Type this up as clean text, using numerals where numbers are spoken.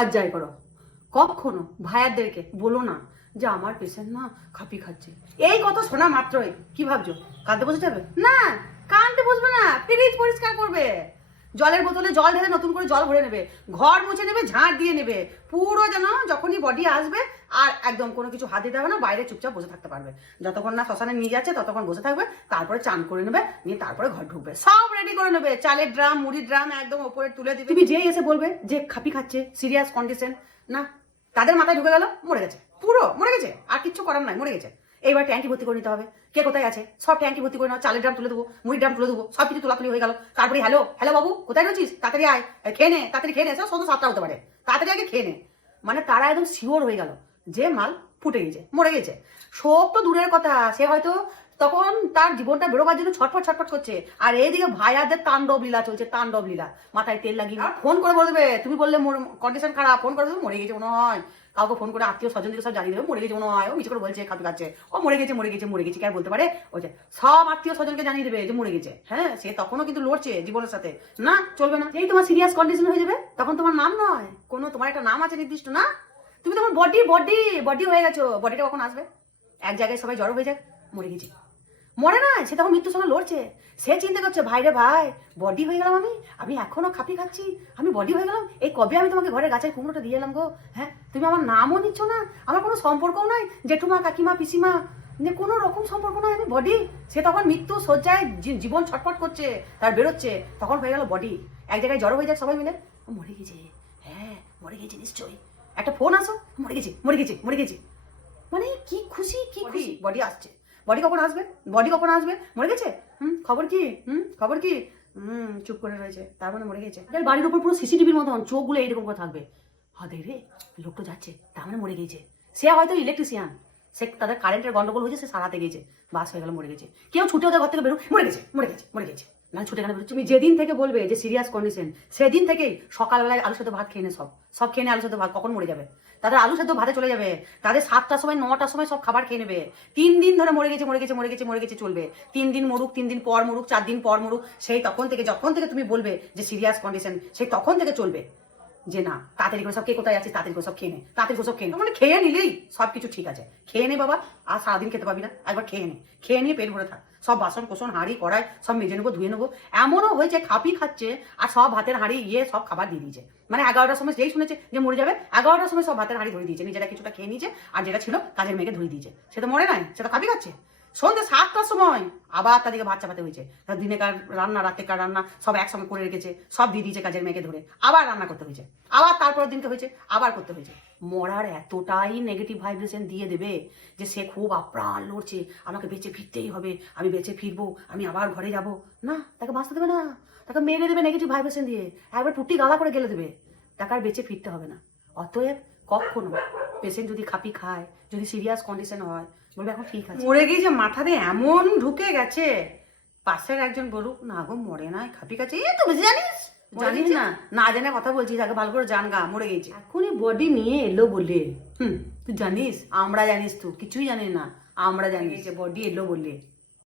আর যাই করো, কখনো ভাইয়াদেরকে বলো না যে আমার পেশেন্ট না খাপি খাচ্ছে। এই কথা শোনা মাত্রই কি ভাবছো, কাঁদতে বসে যাবে? না, কাঁদতে বসবে না, ফ্রিজ পরিষ্কার করবে, জলের বোতলে জল ঢেলে নতুন করে জল ভরে নেবে, ঘর মুছে নেবে, ঝাঁট দিয়ে নেবে, পুরো যেন যখনই বডি আসবে আর একদম কোনো কিছু হাত দিতে হবে না, বাইরে চুপচাপ বসে থাকতে পারবে। যতক্ষণ না শ্মশানে নিয়ে যাচ্ছে ততক্ষণ বসে থাকবে, তারপরে চান করে নেবে, নিয়ে তারপরে ঘর ঢুকবে, সব রেডি করে নেবে, চালের ড্রাম মুড়ির ড্রাম একদম ওপরে তুলে দিবে। তুমি যেই এসে বলবে যে খাপি খাচ্ছে, সিরিয়াস কন্ডিশন, না তাদের মাথায় ঢুকে গেল মরে গেছে, পুরো মরে গেছে, আর কিচ্ছু করার নাই, মরে গেছে। এইবার ট্যাঙ্কি ভর্তি করে নিতে হবে, কে কোথায় আছে সব ট্যাঙ্কি ভর্তি করে নাও, চালের ড্রাম তুলে দেবো, মুড়ির ড্রাম তুলে দেবো, সবকিছু তোলাতুলি হয়ে গেল। তারপরে হ্যালো হ্যালো বাবু কোথায় রয়েছিস, তাড়াতাড়ি আয়, খেয়ে নে, তাড়াতাড়ি খেয়ে নে, সন্ধ্যা 7টা হতে পারে, তাড়াতাড়ি আগে খেয়ে নে। মানে তারা একদম শিওর হয়ে গেল যে মাল ফুটে গেছে, মরে গেছে। শোক তো দূরের কথা, সে হয়তো তখন তার জীবনটা বেরোবার জন্য ছটফট ছটফট করছে, আর এইদিকে ভাইয়াদের তাণ্ডব লীলা চলছে, তাণ্ডব লীলা। মাথায় তেল লাগিয়ে ফোন করে বলে দেবে, তুমি বললে কন্ডিশন খারাপ, ফোন করে দেবে মরে গেছে মনে হয়, কাউকে ফোন করে আত্মীয় স্বজনদের সব জানিয়ে দেবে মরে গেছে মনে হয়, ও মিছে করে বলছে খাপি খাচ্ছে, ও মরে গেছে মরে গেছে মরে গেছে, কে আর বলতে পারে, ওই যে সব আত্মীয় স্বজনকে জানিয়ে দেবে যে মরে গেছে। হ্যাঁ, সে তখনও কিন্তু লড়ছে জীবনের সাথে, না চলবে না। এই তোমার সিরিয়াস কন্ডিশন হয়ে যাবে, তখন তোমার নাম নয় কোনো, তোমার একটা নাম আছে নির্দিষ্ট, না তুমি তোমার বডি বডি বডি হয়ে গেছো, বডিটা কখন আসবে? এক জায়গায় সবাই জড়ো হয়ে যাক, মরে গেছি, মরে না, সে তখন মৃত্যুর সঙ্গে লড়ছে, সে চিন্তা করছে ভাই রে ভাই, বডি হয়ে গেলাম আমি এখনো খাপি খাচ্ছি, আমি বডি হয়ে গেলাম, এই কবে আমি তোমাকে ঘরে গাছের কুমড়োটা দিয়ে এলাম গো, হ্যাঁ তুমি আমার নামও নিচ্ছ না, আমার কোনো সম্পর্কও নাই, জেঠুমা কাকিমা পিসিমা কোনো রকম সম্পর্ক নাই, আমি বডি। সে তখন মৃত্যু শয্যায় জীবন ছটফট করছে, তার বেরোচ্ছে, তখন হয়ে গেল বডি, এক জায়গায় জড়ো হয়ে যাক সবাই মিলে, মরে গেছে, হ্যাঁ মরে গেছে নিশ্চয়ই, একটা ফোন আসো, মরে গেছে মরে গেছে মরে গেছে, মানে কি খুশি কি খুশি, বডি আসছে, বডি কখন আসবে, বডি কখন আসবে, মরে গেছে, খবর কি, খবর কি, চুপ করে রয়েছে, তার মানে মরে গেছে। বাড়ির উপর পুরো সিসিটিভির মতন চোখগুলো এইরকম করে থাকবে, হাতে রে লোকটা যাচ্ছে, তার মানে মরে গেছে। সে হয়তো ইলেকট্রিশিয়ান, সে তাদের কারেন্টের গন্ডগোল হয়েছে, সে সারাতে গেছে, বাস হয়ে গেল মরে গেছে, কেউ ছুটে ওদের ঘর থেকে বেরো, মরে গেছে মরে গেছে মরে গেছে, না ছুটে গেলে তুমি যেদিন থেকে বলবে যে সিরিয়াস কন্ডিশন, সেদিন থেকেই সকালবেলায় আলু সেদ্ধ ভাত খেয়ে নে, সব খেয়ে নে আলু সেদ্ধ ভাত, কখন মরে যাবে তাদের আলু সেদ্ধ ভাতে চলে যাবে, তাদের 7টার সময় 9টার সময় সব খাবার খেয়ে নেবে, 3 দিন ধরে মরে গেছে মরে গেছে মরে গেছে মরে গেছে চলবে, 3 দিন মরুক, 3 দিন পর মরুক, 4 দিন পর মরুক, সেই তখন থেকে যখন থেকে তুমি বলবে যে সিরিয়াস কন্ডিশন, সেই তখন থেকে চলবে যে না তাড়াতাড়ি করে সব, কে কোথায় আছে তাড়াতাড়ি করে সব খেয়ে নে, তাড়াতাড়ি করে সব খেয়ে নে, মানে খেয়ে নিলেই সবকিছু ঠিক আছে, খেয়ে নে বাবা, আর সারাদিন খেতে পাবি না, একবার খেয়ে নে, খেয়ে নিয়ে পেট ভরে থাক, সব বাসন কোসন হাঁড়ি কড়াই সব মেজে নেবো ধুয়ে নেবো। এমনও হয়েছে খাপি খাচ্ছে আর সব ভাতের হাঁড়ি সব খাবার দিয়ে দিয়েছে, মানে 11টার সময় যেই শুনেছে যে মরে যাবে, 11টার সময় সব ভাতের হাঁড়ি ধরে দিয়েছে, নিজেরা কিছুটা খেয়ে নিয়েছে, আর যেটা ছিল কাজের মেয়েকে ধরে দিয়েছে, সে তো মরে নাই, সেটা খাপি খাচ্ছে। সন্ধ্যে 7টার সময় আবার তাদেরকে ভাত চাপাতে হয়েছে, দিনেকার রান্না রাতেকার রান্না সব একসঙ্গে করে রেখেছে, সব দিয়ে দিয়েছে কাজের মেয়েকে ধরে, আবার রান্না করতে হয়েছে, আবার তারপরের দিনকে হয়েছে আবার করতে হয়েছে। মরার এতটাই নেগেটিভ ভাইব্রেশন দিয়ে দেবে যে সে খুব আপ্রাণ লড়ছে, আমাকে বেঁচে ফিরতেই হবে, আমি বেঁচে ফিরবো, আমি আবার ঘরে যাব, না তাকে বাঁচতে দেবে না, তাকে মেরে দেবে নেগেটিভ ভাইব্রেশন দিয়ে, একবার টুটি গালা করে গেলে দেবে, তাকে আর বেঁচে ফিরতে হবে না। অতএব কখনো পেশেন্ট যদি খাপি খায়, যদি সিরিয়াস কন্ডিশন হয়, বলবে এখন ঠিক আছে, মরে গিয়েছে, মাথাতে এমন ঢুকে গেছে, পাশের একজন বলুক না গো মরে নাই খাপি খাচ্ছে, তুমি জানিস জানিস না, না জেনে কথা বলছিস, আগে ভালো করে জান গা, মরে গেছে, এখনই বডি নিয়ে এলো বলে, তুই জানিস, আমরা জানিস, তুই কিছুই জানিস না, আমরা জানিস বডি এলো বলে।